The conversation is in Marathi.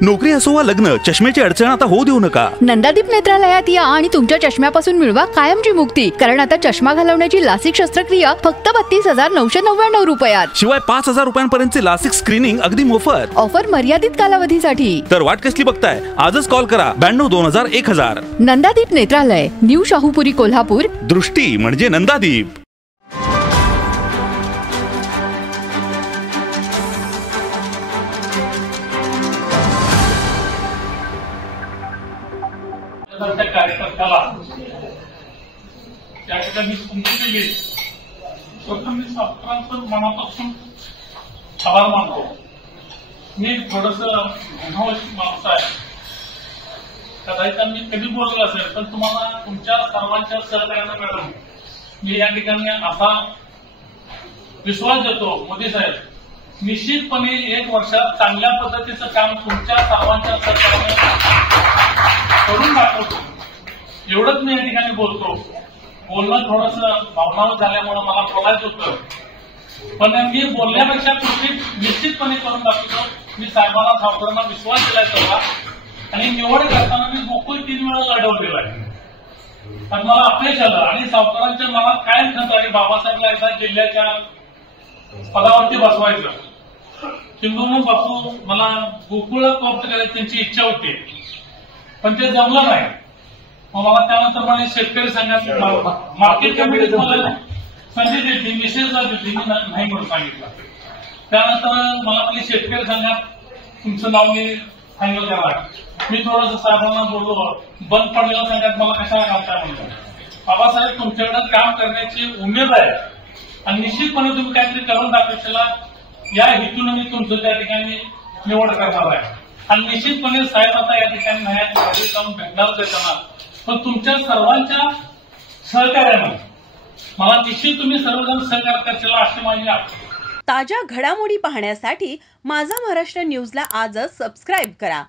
नोकरी असो वा लग्न, चष्म्याची अडचण आता होऊ देऊ नका. नंदादीप नेत्रालयात या आणि तुमच्या चष्म्यापासून मिळवा कायमची मुक्ती. कारण आता चष्मा घालवण्याची लासिक शस्त्रक्रिया फक्त 32,999 रुपयात. शिवाय 5,000 रुपयांपर्यंतचे लासिक स्क्रीनिंग अगदी मोफत. ऑफर मर्यादित कालावधीसाठी. तर वाट कसली बघताय, आजच कॉल करा 92-2000-1000. नंदादीप नेत्रालय, न्यू शाहूपुरी, कोल्हापूर. दृष्टी म्हणजे नंदादीप. कार्यकर्त्याला त्या ठिकाणी संधी दिली, प्रथम मी शास्त्रांचं मनापासून आभार मानतो. मी थोडस गुन्हावशी माणूस आहे, कदाचित मी कधी बोललो असेल, पण तुम्हाला तुमच्या सर्वांच्या सहकार्यानं मॅडम मी या ठिकाणी असा विश्वास देतो, मोदी साहेब निश्चितपणे 1 वर्षात चांगल्या पद्धतीचं काम तुमच्या सर्वांच्या सहकार्यानं करून दाखवतो. एवढंच मी या ठिकाणी बोलतो. बोलणं थोडस भावनावर झाल्यामुळे मला बोलायचं होतं, पण मी बोलण्यापेक्षा कृती निश्चितपणे करून दाखवतो. मी साहेबांना सावकारांना विश्वास दिलाय तेव्हा, आणि निवड करताना मी गोकुळ 3 वेळा लढवलेला आहे. पण मला अपयश आलं आणि सावकारांच्या मनात काय खंत आहे, बाबासाहेबला एकदा जिल्ह्याच्या पदावरती बसवायचं, चिंबून बसू मला गोकुळ प्राप्त करायची त्यांची इच्छा होती, पण ते जमलं नाही. मग मला त्यानंतर मला शेतकरी संघात मार्केट कमिटीत मला संधी दिली, मिसेसला दिली, मी नाही म्हणून सांगितलं. त्यानंतर मला म्हणजे शेतकरी संघात तुमचं नाव मी फायनल करा. मी थोडंसं साहेबांना बोललो, बंद पडलेल्या संघात मला कशाला घालताय म्हणलं. बाबासाहेब तुमच्याकडे काम करण्याची उमेद आहे आणि निश्चितपणे तुम्ही काहीतरी करून दाखवशीला या हेतून मी तुमचं त्या ठिकाणी निवड करणार आहे. आणि निश्चितपणे साहेब आता या ठिकाणी नाही जाऊन भेटणार त्यांना, पण तुमच्या सर्वांच्या सहकार्यानं मला निश्चित तुम्ही सर्वजण सहकार्य करशील अशी माझी आशा. ताज्या घडामोडी पाहण्यासाठी माझा महाराष्ट्र न्यूजला आजच सबस्क्राईब करा.